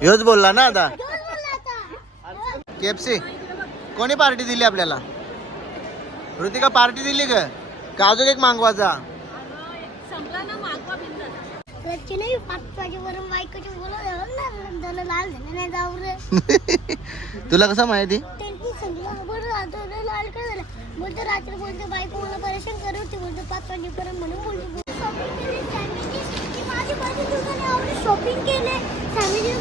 ह्योच बोलला ना आता. केएफसी कोणी पार्टी दिली आपल्याला? ऋतिका पार्टी दिली का का अजून एक मागवाचा रे. तुला कसं माहिती? त्यांनी सांगितलं बरं राहतो रे लाल काय झालं बोलतो रात्री बोलतो बायको मला परेशान करत होती. बोलतो पाच वाजेपर्यंत म्हणून बोलतो. शॉपिंग केली फॅमिली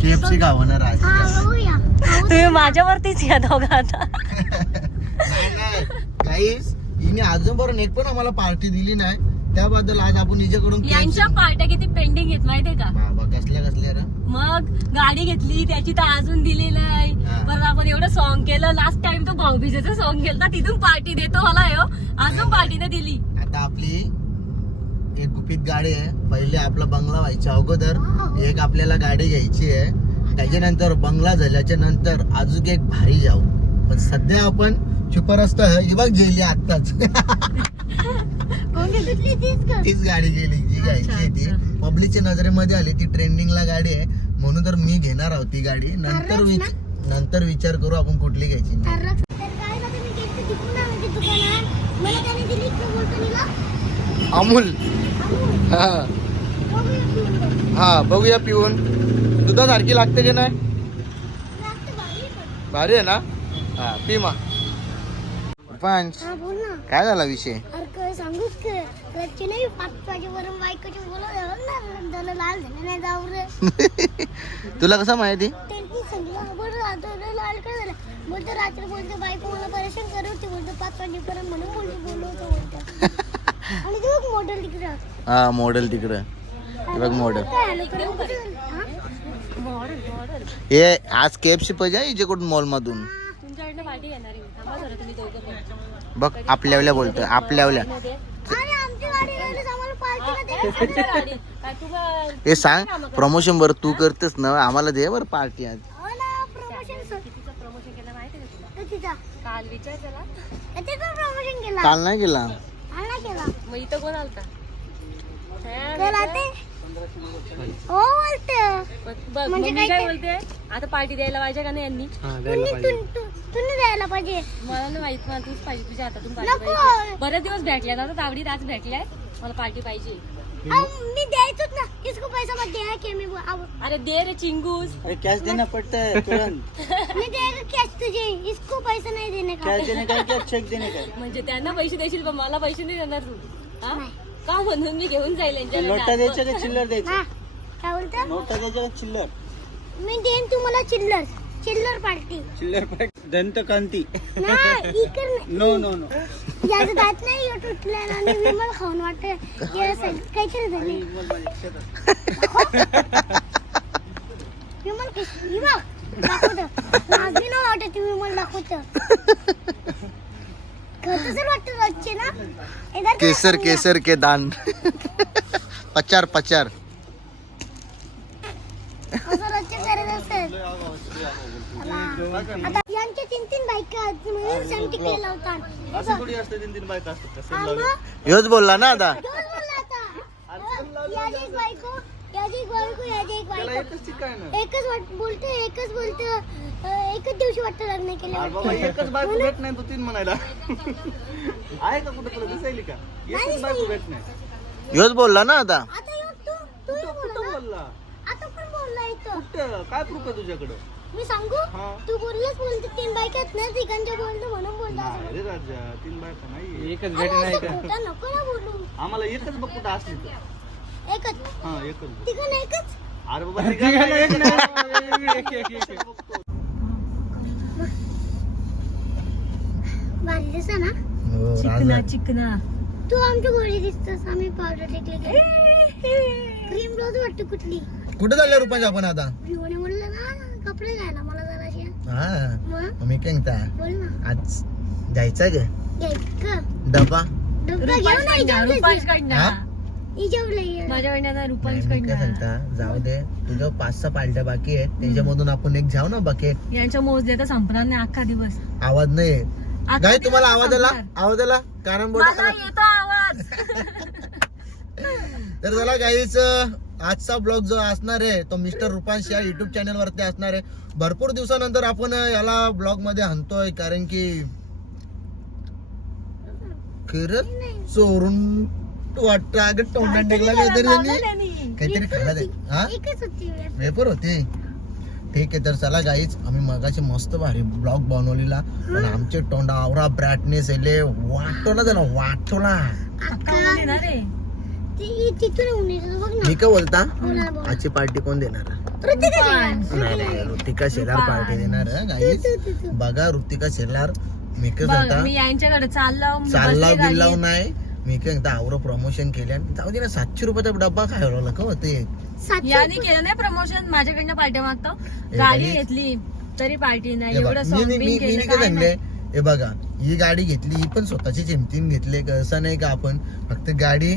केएफसी गावणार आज हा बघूया खाऊ तुम्ही माझ्यावरतीच या दोघं आता नाही नाही. काहीच. हिने अजूनपर्यंत एक पण आम्हाला पार्टी दिली नाही. त्याबद्दल आज आपण हिच्याकडून यांच्या पार्ट्या किती पेंडिंग आहेत माहितीये का? बाबा कसल्या कसल्या रे. मग गाडी घेतली त्याची तर अजून दिली नाही हा. परत आपण एवढं सॉन्ग केलं. लास्ट टाइम तो भाऊबीजेचं सॉन्ग केलं तिथून पार्टी देतो मला हो. अजून पार्टी नाही. दिली. आता आपली एक गुपित गाडी आहे. पहिले आपला बंगला व्हायच्या अगोदर एक आपल्याला गाडी घ्यायची आहे. त्याच्यानंतर बंगला झाल्याच्यानंतर अजून एक भारी जाऊ. पण सध्या आपण चुपर असतो ही बघ गेली आत्ताच. तीच गाडी गेली जी घ्यायची ती. पब्लिकच्या नजरेमध्ये आली ती ट्रेंडिंगला गाडी आहे. म्हणून तर मी घेणार आहोत ती गाडी. नंतर विच नंतर विचार करू आपण कुठली घ्यायची. अमूल. हा. बघूया पिऊन बघ. हा बघूया पिऊन. दुधासारखी लागते की नाही? भारी पण. आहे ना? हा पी मा ना. काय झाला विषय? सांगूच तुला कसं माहिती? रात्री बोलतो बायको मला परेशान करत होती. बोलतो पाच वाजेपर्यंत म्हणून बोलतो बोलवतो. बोलतो आणि ते बघ मॉडेल तिकडं. हा मॉडेल तिकडं. हे बघ मॉडेल? हा? मॉडेल मॉडेल आज केएफसी पाहिजे हिच्याकडून मॉल मधून. तुमच्याकडनं पार्टी घेणार आहे. मी. थांबा जरा तुम्ही दोघं पण. बघ आपल्यावल्या बोलतोय आपल्यावल्या. हे सांग प्रमोशन बरं तू करतेस ना आम्हाला दे बरं पार्टी आज. हो ना प्रमोशन कितीचं प्रमोशन केलं माहिती का तुला? तिचा काल विचार त्याला ते पण प्रमोशन केला? काल नाही केला. केला मग इथं कोण आलता? हा, ते हो बोलत बघ म्हणजे काय काय ते? बोलते? आता पार्टी द्यायला पाहिजे का नाही यांनी? तुम्ही द्यायला पाहिजे. मला नाही माहीत मला तूच पाहिजे तुझ्या हातातून पार्टी नको. पाहिजे. बरेच दिवस भेटल्या ना तर तावडीत आज भेटल्याय मला पार्टी पाहिजे. मी द्यायचोच ना. इसको पैसा मत द्या की मी अब- अरे दे रे चिंगूस. कॅश देना पड़ता है तुरंत। मैं देगा कैश तुझे. इसको पैसा नहीं देने का. कॅश देने का क्या? चेक देने का म्हणजे त्यांना पैसे देशील पण मला पैसे नाही देणार तू. हा? का म्हणून मी घेऊन जाईल नोटा यांच्याकडे का चिल्लर द्यायचं? हा काय बोलतो? नोटा का चिल्लर? मी देईन तुम्हाला चिल्लर. चिल्लर पार्टी. चिल्लर दंतकांती. नाही नो नो नो याचं दात नाही तुटलेला. आणि विमल खाऊन वाटत काहीतरी झाले. विमल कशी ही बघ दाखवत. नागरी न वाटत ती विमल दाखवत. तसं वाटत रोजचे ना? इधर काय केसर? केसर के दान. पचार पचार. असं रोजचे करत असेल. चला. आता यांच्या तीन तीन बायका म्हणून होता असं थोडी असते तीन तीन बायका असतात का? सेम हा लावली. मग ह्योच बोलला ना आता. दोन बोलला आता. याची एक बायको याची एक बायको याची एक त्याला बायको. एकच चिक आहे ना. एकच वाट बोलतो एकच बोलतो एकच दिवशी वाटतं लग्न केलं अरे बाबा एकच बायको भेट नाही तू तीन म्हणायला. आहे का कुठं तुला दिसायली का? एकच बायको भेट नाही. ह्योच बोलला ना आता. तू तू कुठं ना. बोलला? आता पण बोलला इथं. कुठं? काय प्रूफ आहे तुझ्याकडं? मी सांगू? हा. तू बोललाच बोलतो तीन बायका आहेत ना तिघांच्या बोलतो म्हणून बोलतो असं नाही रे राजा तीन बायका नाही एकच अरे असं खोटं नको ना बोलू. आम्हाला एकच बघ कुठं असली तर. एकच? हा एकच बघ. तिघं एकच? अरे बाबा तिघांना एक नाही. ना? चिकना चिकना. तू आमच्या गोळी दिसतोस आम्ही पावडर टेकले क्रीम रोज वाटतं कुठली? कुठे चालले रुपांश आपण आता? भिवणे कपडे घ्यायला मला जराशी. हा. मग? मी काय म्हणता? बोल ना. आज जायचं ग. घ्यायचं? डबा. डब्बा घेऊन जेवलं हा? जेवलं माझ्या वडिलांना रुपांश नाही, मी काय कडनं सांगता जाऊ दे. तुझं पाच सहा पालट्या बाकी आहेत. त्याच्यामधून आपण एक जाऊ ना बाकी यांच्या मोजले तर संपणार नाही अख्खा दिवस. आवाज नाही येत. अख्खा गाय दिवस तुम्हाला आवाज आला? संपणार. आवाज आला? कारण मला येतो आवाज. तर चला गाईच आजचा ब्लॉग जो असणार आहे तो मिस्टर रुपांश या युट्यूब चॅनल वरती असणार आहे. भरपूर दिवसानंतर आपण याला ब्लॉगमध्ये आणतोय कारण की खरंच चोरून वाटतं. अगं तोंडात टेकला काहीतरी. काहीतरी हा होती. वेळ. वेपर होते. ठीक आहे तर चला गाईच आम्ही मगाशी मस्त भारी ब्लॉग बनवलेला. पण आमचे तोंड आवरा ब्रॅटनेस येले त्याला बोलली ना रे ती तिथून येऊन येतो बघ ना मी काय बोलता. बोला बोला. आजची पार्टी कोण देणार? नाही ऋतिका शेलार पार्टी देणार बघा ऋतिका शेलार मी काय सांगता. मी यांच्याकडे चाललो मी चाललाव बिल्लाव. नाही. मी काय सांगता आवरं प्रमोशन केले आणि जाऊ दे ना सातशे रुपयाचा डब्बा खायला का होते? याने केलं नाही प्रमोशन माझ्याकडनं पार्टी मागतो. गाडी. घेतली. तरी पार्टी नाही. बघ, एवढं मी काय सांगले. हे बघा ही गाडी घेतली ही पण स्वतःची चिमतीन घेतली असं नाही का आपण फक्त गाडी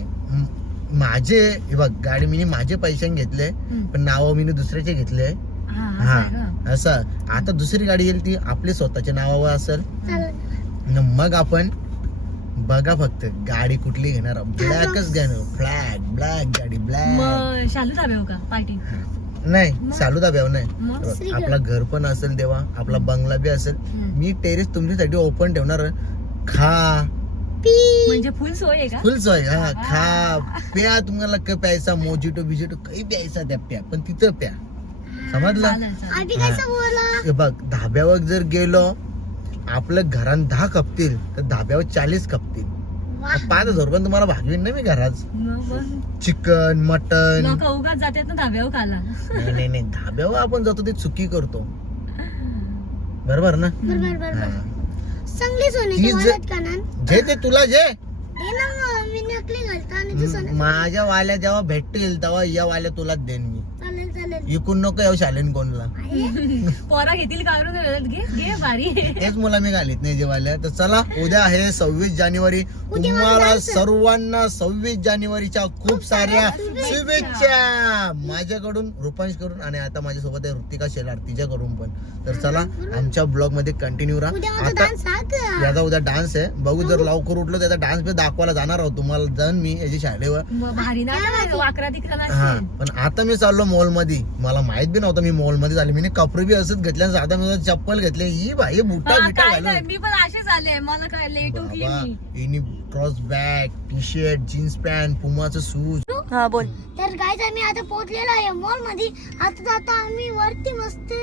माझे हे बघ गाडी मी माझे पैशाने घेतले. पण नाव मी दुसऱ्याचे घेतले. हा, असं हा. आता दुसरी गाडी येईल ती आपली स्वतःच्या नावावर असेल. न मग आपण बघा फक्त गाडी कुठली घेणार? ब्लॅकच घेणार. ब्लॅक ब्लॅक गाडी ब्लॅक शालू हो का? पार्टी. नाही? चालू दाब्याव नाही. मग? बघ, आपला घर पण असेल तेव्हा आपला बंगला बी असेल. मी टेरेस तुमच्यासाठी ओपन ठेवणार खा. पी. म्हणजे फुल सोय आहे का? फुल सोय हा खा प्या तुम्हाला काय प्यायचा मोजिटो बिजिटो काही प्यायचा त्या प्या पण तिथं प्या. समजलं? चालेल चालेल. आधी कसं बोला हे बघ धाब्यावर जर गेलो आपलं घरात दहा खपतील तर धाब्यावर चाळीस खपतील. पाच हजार रुपये तुम्हाला भागवीन ना मी घरात. मग मग? Chicken mutton. लोक उगाच जातात ना धाब्यावर खाला नाही नाही नाही धाब्यावर आपण जातो ते चुकी करतो. बरोबर ना? बरोबर बरोबर. हा. चांगली ती जे ते तुला जे दे ना मग मी नकली घालतो आणि तू सोन्याची माझ्या वाल्या जेव्हा भेटतील तेव्हा या वाल्या तुलाच देईन मी. इकून नको येऊ शालेन कोणला? पोरा घेतील काढून घे. घे भारी. तेच मला मी घालीत नाही जेवायला. तर चला उद्या आहे सव्वीस जानेवारी. तुम्हाला. सर्वांना सव्वीस जानेवारीच्या खूप साऱ्या शुभेच्छा. माझ्याकडून रुपांश करून आणि आता माझ्यासोबत आहे ऋतिका शेलार तिच्याकडून पण. तर चला आमच्या ब्लॉगमध्ये कंटिन्यू राहा आता याचा उद्या डान्स आहे. बघू जर लवकर उठलो त्याचा डान्स बी दाखवायला जाणार आहोत. तुम्हाला जाऊन मी याची शाळेवर. हा पण आता मी चाललो मॉलमध्ये. मला माहीत बी नव्हतं मी मॉलमध्ये झाले. मी कपडे बी असंच घेतले साधा मी चप्पल घेतले. ही भाई बुटा हा, बिटा काय काय? घालून मी पण असेच आले. मला काय लेट बाबा मी. Cross bag T shirt jeans pant पुमाचं shoes. हा बोल. तर काय आम्ही आता पोहोचलेलो आहे मॉलमध्ये आता जाता आम्ही वरती मस्त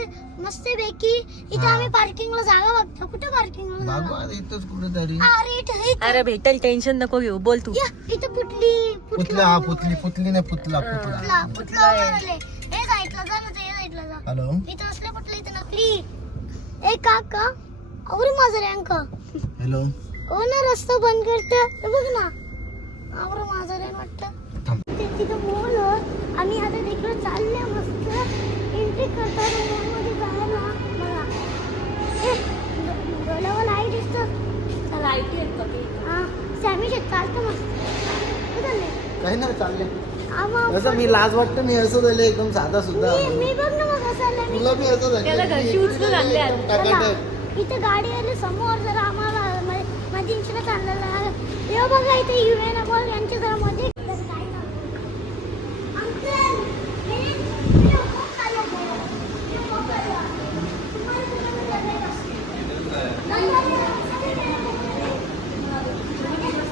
मस्त पैकी इथे हा. आम्ही पार्किंगला जागा बघतो. कुठे पार्किंगला बाबू जागा? आता इथंच कुठेतरी. अरे इथं इथं. अरे भेटेल टेन्शन नको घेऊ. बोल तू. या, इथं पुटली पुतला. हा पुतली पुतली नाही पुतला पुतला. पुटला उभारले. हे हॅलो इथं असले पुटले इथं नकली ए काका आवरे माझं रँक हॅलो हो ना रस्ता बंद करत. हे बघ ना. आवरे माझं रँक वाटतं. ते तिथं मॉल आम्ही आता तिकडे चालले मस्त. एंट्री करतात मॉलमध्ये जायला. बघा. ए, ग- गडावर लाइट दिसतं लाईटी आहेत का? हा सॅमी शेत चालतं मस्त. कुठं चालले? काही नाही चालले असं मी लाज वाटतं मी असं झालं एकदम साधा सुद्धा. मी मी बघ ना मग कसं आलं मी. तुला बी असं झालं. इथं गाडी आली समोर जरा आम्हाला माझी इंशला चाललेला आहे. हे बघा इथे युएन बॉल यांच्या जरा मध्ये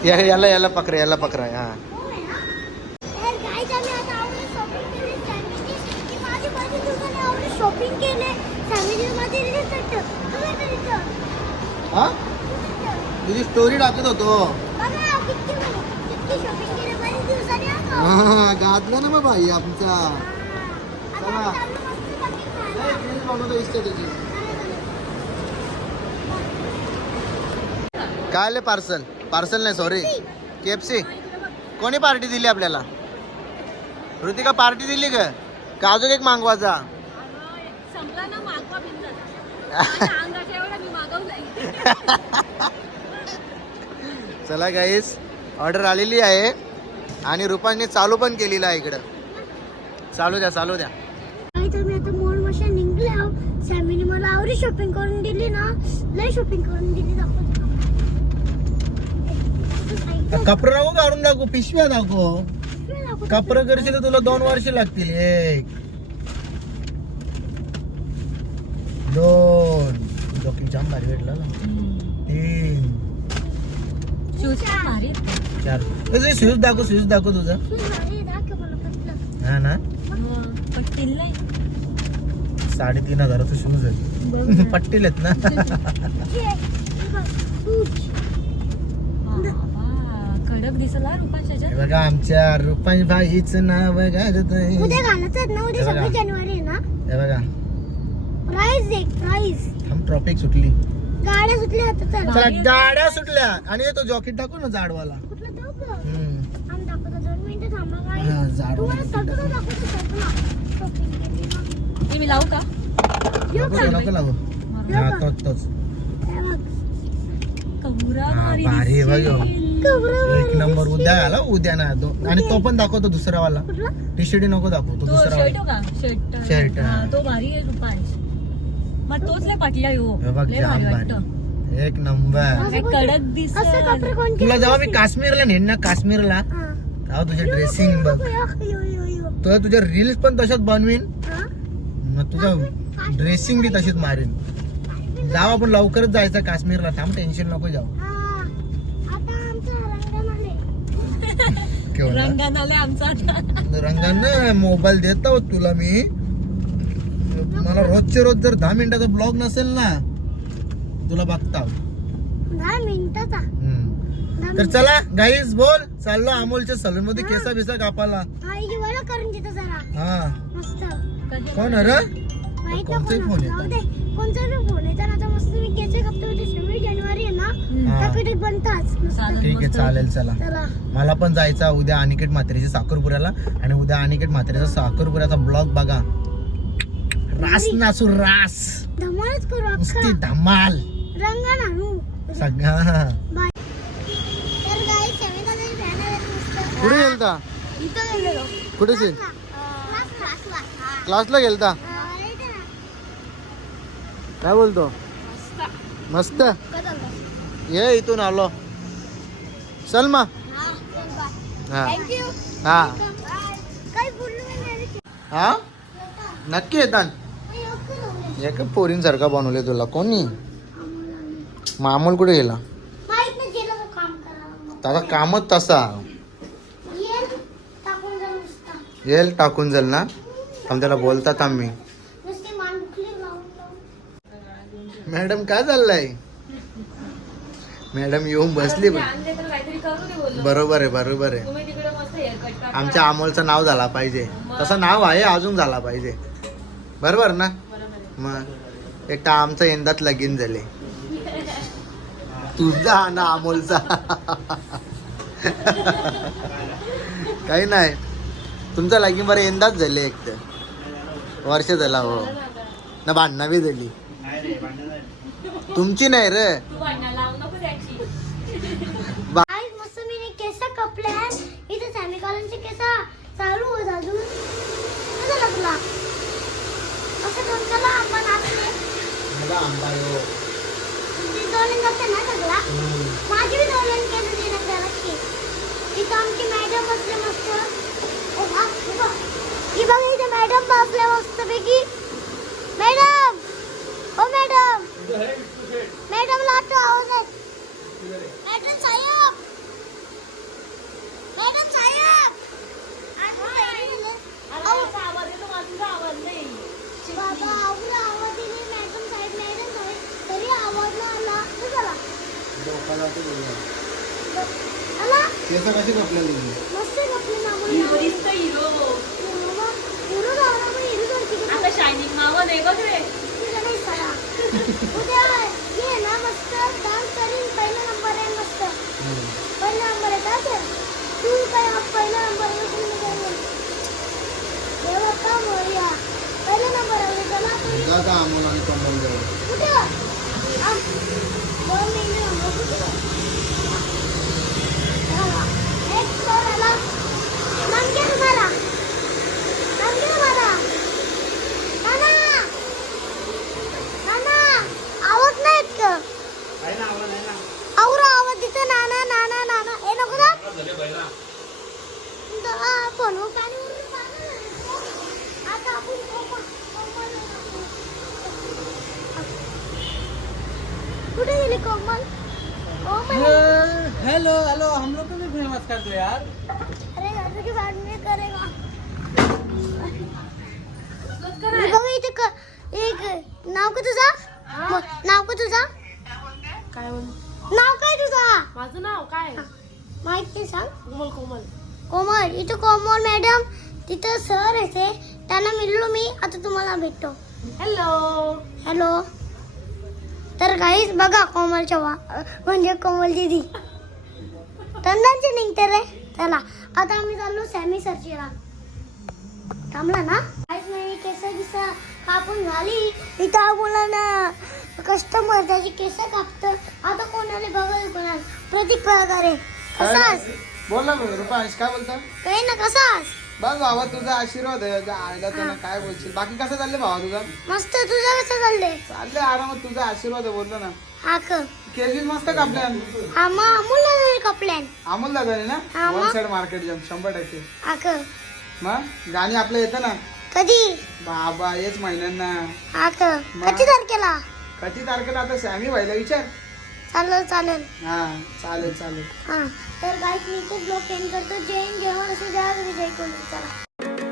या- याला याला पकरा याला पकरा हा शॉपिंग केले फॅमिली मध्ये रिलीज हा? तुझी स्टोरी टाकत होतो. गाजला ना मग भाई आमचा काय आले पार्सल पार्सल नाही सॉरी केएफसी कोणी पार्टी दिली आपल्याला? ऋतिका पार्टी दिली का का अजून एक मागवायचा? चला गाईस ऑर्डर आलेली आहे. आणि रुपाने चालू पण केलेलं आहे इकडं. चालू द्या चालू द्या. आता मॉल सॅमीने आवडी शॉपिंग करून दिली ना. लय शॉपिंग करून दिली कपडे नको काढून दाखव. पिशव्या दाखव कपडे करशील तुला दोन वर्ष लागतील. एक दोन जाम भारी भेटला ना. तीन. शूज भारी ते. चार. तुझे शूज दाखव शूज दाखव तुझं. हा ना? नाही. साडेतीन हजाराचं शूज आहे. पट्टील आहेत ना. कडक दिसला रुपाच्या हे बघा आमच्या रुपाई बाईचं नाव गाजत. उद्या घालत ना उद्या बघा. सव्वीस जानेवारी आहे ना? बघा. प्राईज एक प्राईज ट्रॉफिक सुटली गाड्या सुटल्या आता चल चला गाड्या सुटल्या आणि तो जॉकेट टाकू ना जाडवाला कुठलं जाऊ का हम्म. आम्ही दाखवतो दोन मिनिटं थांबा हा, काय जाडवाला तुम्हाला jacket सगळं टाकू. दाखवतो सगळं शॉपिंग केली ना. हे मी लावू का येऊ नको का? नको लावू येऊ हा का? तोच तोच हे बघ. कमरा हा, भारी भारी आहे बघ ह्यो. दिसशील. कबरं एक नंबर. उद्या आला उद्या ना दो आणि तो पण दाखवतो दुसरा वाला कुठला टी शर्ट नको दाखवतो तो दुसरा शर्ट वाला का शर्ट हा. तो भारी आहे रुपांश मग तोच लय पटल्या हो. हे बघ लय जाम भारी भारी वाटतं. एक नंबर. असं काय कोणते- कडक दिसत. असं कपडे कोणते तुला जेव्हा मी काश्मीरला नेन ना काश्मीरला हा. तेव्हा तुझे ड्रेसिंग बघ. यो. तुझ्या तुझ्या रील्स पण तशाच बनवीन. हा? मग तुझं ड्रेसिंग बी तशीच मारीन. जाऊ आपण लवकरच जायचं काश्मीरला. थांब टेन्शन नको जाऊ. हा. केवढा? रंगान आले आमचा आता. रंगानं मोबाईल देतो तुला मी. मला रोजचे रोज जर दहा मिनिटाचा ब्लॉग नसेल ना तुला बघता. दहा मिनिटाचा? तर चला गाईज बोल. चाललो अमोलच्या सलून मध्ये केसा बिसा कापाला मिनिट. हा, ही वळा करून देतो जरा. हा. मस्त. कोण आहे रे? माहीत कोणचाही कोण फोन येतो. हा. ठीक आहे चालेल चला. मला पण जायचा उद्या अनिकेट म्हात्रेच्या साखरपुऱ्याला. आणि उद्या अनिकेट म्हात्रेचा साखरपुऱ्याचा ब्लॉग बघा. रास नाचू रास. धमालच करू नुसती अख्खा धमाल. रंगण आणू सगळा बाय. तर गाई सेवेदाला व्हॅन आले मस्त कुठे गेलता? इथं गेलेलो. कुठेच आहे? क्लास क्लासला हा. क्लासला गेलता? इथे ना. काय बोलतो? मस्त. का चाललं? ये इथून आलो. चल मग हा, चल बाय. हा. Thank you. हा. बाय. काही बोललो नाही. रे. हा? नक्की येतात मी का पोरींसारखा बनवले तुला? कोणी? मामूल कुठे गेला? त्याचा कामच तसा. येल टाकून जाईल ना. आम त्याला बोलतात आम्ही. मॅडम काय चाललंय? मॅडम येऊन बसली बरोबर आहे बरोबर आहे. आमच्या अमोलचं नाव झाला पाहिजे. तसं नाव आहे अजून झाला पाहिजे. बरोबर ना? मग एक तर आमचं यंदात लगीन झाले. तुझा ना अमोलचा. काही नाही. तुमचं लगीन बरं यंदाच झाले एक तर. वर्ष झाला हो. ना भांडणं बी झाली. तुमची नाही रे तू भांडणं लावू नको त्याची आज मस्त मी ने केस कपले आहेत इथे सॅमिकॉलनचे केस चालू होत अजून कसं लागला असं डोक्याला आंबा नाचले मला आंबा यो. दोन जाते ना सगळा माझी बी दोन केस देण्यात घराची इथं आमची मॅडम बसले मस्त ओ बा ओ बा. ही बघा इथे मॅडम बसले मस्त पैकी मॅडम ओ मॅडम मॅडमला आठव आवाज आहे मॅडम साहेब मॅडम साहेब असा आवाज येतो माझा आवाज नाही बाबा आवडला आवाज येणे मॅडम साहेब मॅडम साहेब तरी आवाज नाही आला तू चला आला केस कशी कपलेली मस्त गप्पी मागून हिरो दिसतो हिरो हिरो जावला पण हिरो जायची की आता शायनिंग मावा नाही बघ रे तुझ्या नाही साला उद्या ये ना मस्त डान्स करीन पहिला नंबर आहे मस्त पहिला नंबर आहे काय चला का अमोल आणि कमल जवळ कुठं आ, दोन मिनिटं थांबा, कुठं? चला, एक सर आला. नमस्कार तुम्हाला. नमस्कार तुम्हाला. नाना. नाना, आवाज नाही येत का? आवरा आवाज येतो नाना नाना नाना हे नको ना दा- फोन वर पाणी उडून पाणी. आता आपण कोमल- कोमल- गेली कोमल कोमल हेलो हेलो हम लोग को भी फेमस कर दो यार। अरे घर की बात नहीं करेगा? हे बघ इथे क- एक नाव का तुझा म- नाव का तुझा काय म्हण नाव काय तुझा माझं नाव काय? माहिती सांग. कोमल कोमल. कोमल इथं कोमल मॅडम तिथं सर येते त्यांना मिळलो मी आता तुम्हाला भेटतो. हॅलो हॅलो तर काहीच बघा कोमलच्या वा म्हणजे कोमल दिदी. तंदांचे निघते रे. चला आता आम्ही चाललो सॅमी सरचीला. थांबला ना? काहीच नाही केस दिसा कापून झाली. इथं बोला ना कस्टमर त्याची केस कापत. आता कोणाला बघायला कोणाला? प्रतीक प्रकारे कसास बोल ना रुपांश काय बोलता? काही ना कसास बस भावा तुझा आशीर्वाद आहे. आईला तर काय बोलशील? बाकी कसं चाललंय भावा तुझा? मस्त तुझं कसं चाललंय? चाललंय आरामात. तुझा आशीर्वाद आहे बोललो ना. हा क? केली मस्त कापल्या हा मग ना? हा, मग? वन साइड मार्केट जम शंभर टक्के. हा क? मग? गाणी आपलं येतं ना? कधी? बाबा हेच महिन्यांना. हा क? किती तारखेला? किती तारखेला आता सॅमी व्हायला विचार. चालेल चालेल. हा चालेल चालेल. हा. तर काय मी इथे ब्लॉग एंड करतो. जय हिंद, जय महाराष्ट्र जय विजय कोल्हे चला.